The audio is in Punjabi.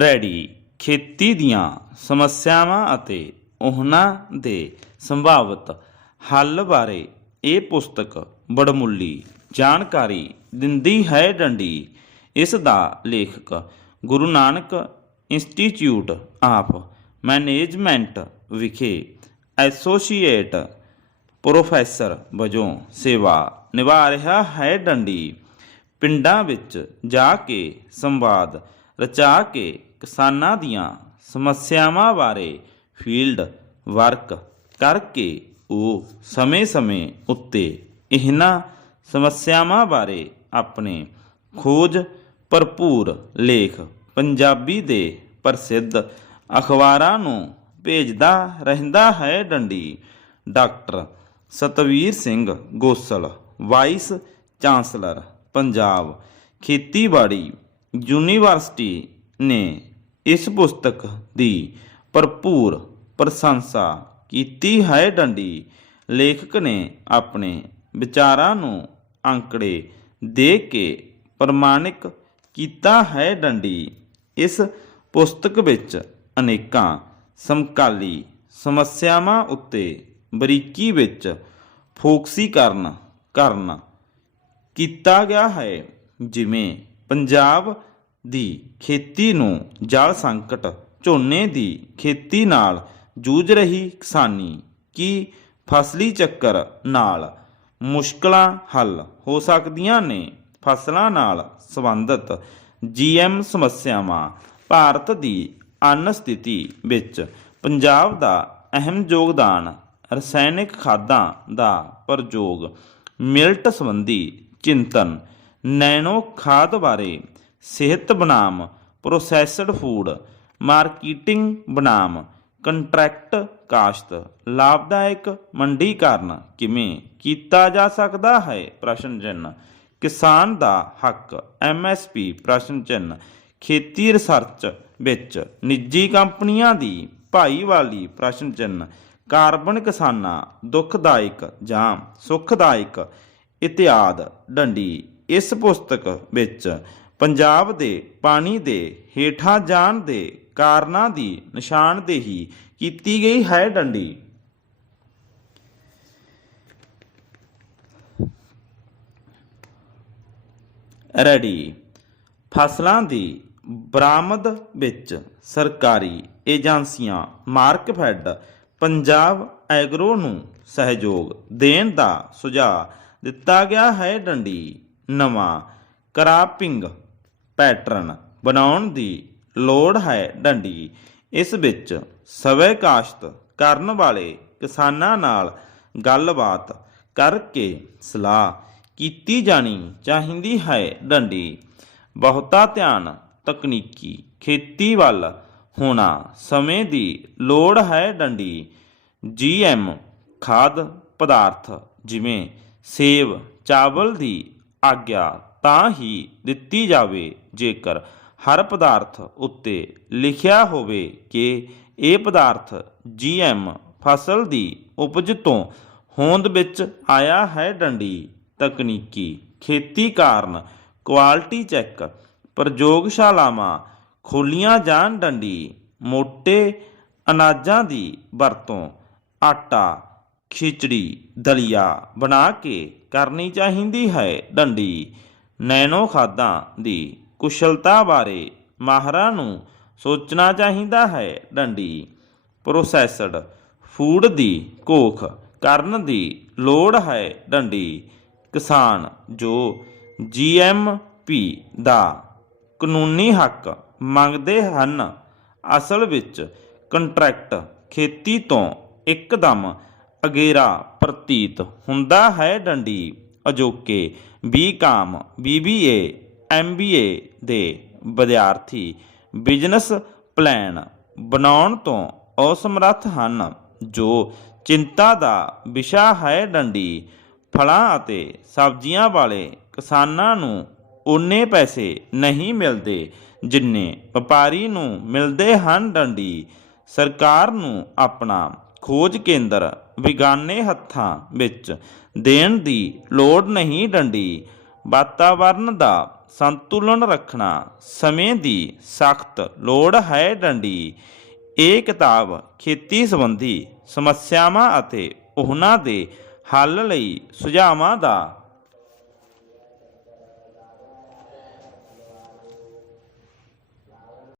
ਰੈਡੀ। ਖੇਤੀ ਦੀਆਂ ਸਮੱਸਿਆਵਾਂ ਅਤੇ ਉਹਨਾਂ ਦੇ ਸੰਭਾਵਿਤ ਹੱਲ ਬਾਰੇ ਇਹ ਪੁਸਤਕ ਬੜਮੁੱਲੀ ਜਾਣਕਾਰੀ ਦਿੰਦੀ ਹੈ ਡੰਡੀ। ਇਸ ਦਾ ਲੇਖਕ Guru Nanak institute of management ਵਿਖੇ ਐਸੋਸੀਏਟ ਪ੍ਰੋਫੈਸਰ ਵਜੋਂ ਸੇਵਾ ਨਿਭਾ ਰਿਹਾ ਹੈ ਡੰਡੀ। ਪਿੰਡਾਂ ਵਿੱਚ ਜਾ ਕੇ ਸੰਵਾਦ ਰਚਾ ਕੇ ਕਿਸਾਨਾਂ ਦੀਆਂ ਸਮੱਸਿਆਵਾਂ ਬਾਰੇ ਫੀਲਡ ਵਰਕ ਕਰਕੇ ਉਹ ਸਮੇਂ-ਸਮੇਂ ਉੱਤੇ ਇਹਨਾਂ ਸਮੱਸਿਆਵਾਂ ਬਾਰੇ ਆਪਣੇ ਖੋਜ ਭਰਪੂਰ ਲੇਖ ਪੰਜਾਬੀ ਦੇ ਪ੍ਰਸਿੱਧ ਅਖਬਾਰਾਂ ਨੂੰ ਭੇਜਦਾ ਰਹਿੰਦਾ ਹੈ ਡੰਡੀ doctor Satvir Singh Gosal, vice chancellor, Punjab ਖੇਤੀਬਾੜੀ ਯੂਨੀਵਰਸਿਟੀ ਨੇ ਇਸ ਪੁਸਤਕ ਦੀ ਭਰਪੂਰ ਪ੍ਰਸ਼ੰਸਾ ਕੀਤੀ ਹੈ। ਡੰਡੀ ਲੇਖਕ ਨੇ ਆਪਣੇ ਵਿਚਾਰਾਂ ਨੂੰ ਅੰਕੜੇ ਦੇ ਕੇ ਪ੍ਰਮਾਣਿਕ ਕੀਤਾ ਹੈ। ਡੰਡੀ ਇਸ ਪੁਸਤਕ ਵਿੱਚ ਅਨੇਕਾਂ ਸਮਕਾਲੀ ਸਮੱਸਿਆਵਾਂ ਉੱਤੇ ਬਰੀਕੀ ਵਿੱਚ ਫੋਕਸੀਕਰਨ ਕਰਨ ਕੀਤਾ ਗਿਆ ਹੈ। ਜਿਵੇਂ ਪੰਜਾਬ ਦੀ ਖੇਤੀ ਨੂੰ ਜਲ ਸੰਕਟ ਝੋਨੇ ਦੀ ਖੇਤੀ ਨਾਲ ਜੂਝ ਰਹੀ ਕਿਸਾਨੀ ਕੀ ਫਸਲੀ ਚੱਕਰ ਨਾਲ ਮੁਸ਼ਕਲਾਂ ਹੱਲ ਹੋ ਸਕਦੀਆਂ ਨੇ? ਫਸਲਾਂ ਨਾਲ ਸੰਬੰਧਿਤ ਜੀਐਮ ਸਮੱਸਿਆਵਾਂ ਭਾਰਤ ਦੀ ਅੰਨ ਸਥਿਤੀ ਵਿੱਚ ਪੰਜਾਬ ਦਾ ਅਹਿਮ ਯੋਗਦਾਨ ਰਸਾਇਣਿਕ ਖਾਦਾਂ ਦਾ ਪ੍ਰਯੋਗ ਮਿਲਟ ਸੰਬੰਧੀ ਚਿੰਤਨ ਨੈਨੋ ਖਾਦ ਬਾਰੇ ਸਿਹਤ ਬਨਾਮ ਪ੍ਰੋਸੈਸਡ ਫੂਡ ਮਾਰਕੀਟਿੰਗ ਬਨਾਮ ਕੰਟਰੈਕਟ ਕਾਸ਼ਤ, ਲਾਭਦਾਇਕ ਮੰਡੀਕਰਨ ਕਿਵੇਂ ਕੀਤਾ ਜਾ ਸਕਦਾ ਹੈ? ਪ੍ਰਸ਼ਨ ਚਿੰਨ੍ਹ। ਕਿਸਾਨ ਦਾ ਹੱਕ ਐਮਐਸਪੀ ਪ੍ਰਸ਼ਨ ਚਿੰਨ੍ਹ। ਖੇਤੀ ਰਿਸਰਚ ਵਿੱਚ ਨਿੱਜੀ ਕੰਪਨੀਆਂ ਦੀ ਭਾਈਵਾਲੀ ਪ੍ਰਸ਼ਨ ਚਿੰਨ੍ਹ। ਕਾਰਬਨ ਕਿਸਾਨਾਂ ਦੁਖਦਾਇਕ ਜਾਂ ਸੁਖਦਾਇਕ ਇਤਿਆਦ, ਡੰਡੀ। ਇਸ ਪੁਸਤਕ ਵਿੱਚ ਪੰਜਾਬ ਦੇ ਪਾਣੀ ਦੇ ਹੇਠਾਂ ਜਾਣ ਦੇ ਕਾਰਨਾਂ ਦੀ ਨਿਸ਼ਾਨਦੇਹੀ ਕੀਤੀ ਗਈ ਹੈ ਡੰਡੀ। ਰੈਡੀ। ਫਸਲਾਂ ਦੀ ਬਰਾਮਦ ਵਿੱਚ ਸਰਕਾਰੀ ਏਜੰਸੀਆਂ ਮਾਰਕਫੈਡ ਪੰਜਾਬ ਐਗਰੋ ਨੂੰ ਸਹਿਯੋਗ ਦੇਣ ਦਾ ਸੁਝਾਅ ਦਿੱਤਾ ਗਿਆ ਹੈ ਡੰਡੀ। ਨਵਾਂ ਕਰਾਪਿੰਗ ਪੈਟਰਨ ਬਣਾਉਣ ਦੀ ਲੋੜ ਹੈ ਡੰਡੀ। ਇਸ ਵਿੱਚ ਸਵੈ ਕਾਸ਼ਤ ਕਰਨ ਵਾਲੇ ਕਿਸਾਨਾਂ ਨਾਲ ਗੱਲਬਾਤ ਕਰਕੇ ਸਲਾਹ ਕੀਤੀ ਜਾਣੀ ਚਾਹੀਦੀ ਹੈ ਡੰਡੀ। ਬਹੁਤਾ ਧਿਆਨ ਤਕਨੀਕੀ ਖੇਤੀ ਵੱਲ ਹੋਣਾ ਸਮੇਂ ਦੀ ਲੋੜ ਹੈ ਡੰਡੀ। ਜੀਐਮ ਖਾਦ ਪਦਾਰਥ ਜਿਵੇਂ ਸੇਬ, ਚਾਵਲ ਦੀ ਆਗਿਆ, ਤਾਂ ਹੀ ਦਿੱਤੀ ਜਾਵੇ ਜੇਕਰ ਹਰ ਪਦਾਰਥ ਉੱਤੇ ਲਿਖਿਆ ਹੋਵੇ ਕਿ ਇਹ ਪਦਾਰਥ ਜੀਐਮ ਫਸਲ ਦੀ ਉਪਜ ਤੋਂ ਹੋਂਦ ਵਿੱਚ ਆਇਆ ਹੈ ਡੰਡੀ, ਤਕਨੀਕੀ ਖੇਤੀ ਕਾਰਨ ਕੁਆਲਿਟੀ ਚੈੱਕ ਪ੍ਰਯੋਗਸ਼ਾਲਾਵਾਂ ਖੋਲੀਆਂ ਜਾਣ ਡੰਡੀ ਮੋٹے ਅਨਾਜਾਂ ਦੀ ਵਰਤੋਂ, ਆਟਾ ਖਿਚੜੀ, ਦਲੀਆ ਬਣਾ ਕੇ ਕਰਨੀ ਚਾਹੀਦੀ ਹੈ ਡੰਡੀ। ਨੈਨੋ ਖਾਦਾਂ ਦੀ ਕੁਸ਼ਲਤਾ ਬਾਰੇ ਮਾਹਰਾਂ ਨੂੰ ਸੋਚਣਾ ਚਾਹੀਦਾ ਹੈ ਡੰਡੀ। ਪ੍ਰੋਸੈਸਡ ਫੂਡ ਦੀ ਕੋਖ ਕਰਨ ਦੀ ਲੋੜ ਹੈ ਡੰਡੀ। ਕਿਸਾਨ ਜੋ ਜੀਐਮਪੀ ਦਾ ਕਾਨੂੰਨੀ ਹੱਕ ਮੰਗਦੇ ਹਨ, ਅਸਲ ਵਿੱਚ ਕੰਟਰੈਕਟ ਖੇਤੀ ਤੋਂ ਇੱਕਦਮ ਅਗੇਰਾ ਪ੍ਰਤੀਤ ਹੁੰਦਾ ਹੈ ਡੰਡੀ ਅਜੋਕੇ ਬੀਕਾਮ ਬੀਬੀਏ ਐਮਬੀਏ ਦੇ ਵਿਦਿਆਰਥੀ ਬਿਜ਼ਨਸ ਪਲਾਨ ਬਣਾਉਣ ਤੋਂ ਅਸਮਰੱਥ ਹਨ, ਜੋ ਚਿੰਤਾ ਦਾ ਵਿਸ਼ਾ ਹੈ ਡੰਡੀ, ਫਲਾਂ ਅਤੇ ਸਬਜ਼ੀਆਂ ਵਾਲੇ ਕਿਸਾਨਾਂ ਨੂੰ ਉਨੇ ਪੈਸੇ ਨਹੀਂ ਮਿਲਦੇ ਜਿੰਨੇ ਵਪਾਰੀ ਨੂੰ ਮਿਲਦੇ ਹਨ ਡੰਡੀ। ਸਰਕਾਰ ਨੂੰ ਆਪਣਾ ਖੋਜ ਕੇਂਦਰ ਵਿਗਾਨੇ ਹੱਥਾਂ ਵਿੱਚ। ਦੇਣ ਦੀ ਲੋੜ ਨਹੀਂ ਡੰਡੀ। ਵਾਤਾਵਰਨ ਦਾ ਸੰਤੁਲਨ ਰੱਖਣਾ। ਸਮੇਂ ਦੀ ਸਖਤ ਲੋੜ ਹੈ ਡੰਡੀ। ਇਹ ਕਿਤਾਬ ਖੇਤੀ ਸੰਬੰਧੀ ਸਮੱਸਿਆਵਾਂ ਅਤੇ ਉਹਨਾਂ ਦੇ ਹੱਲ ਲਈ ਸੁਝਾਵਾਂ ਦਾ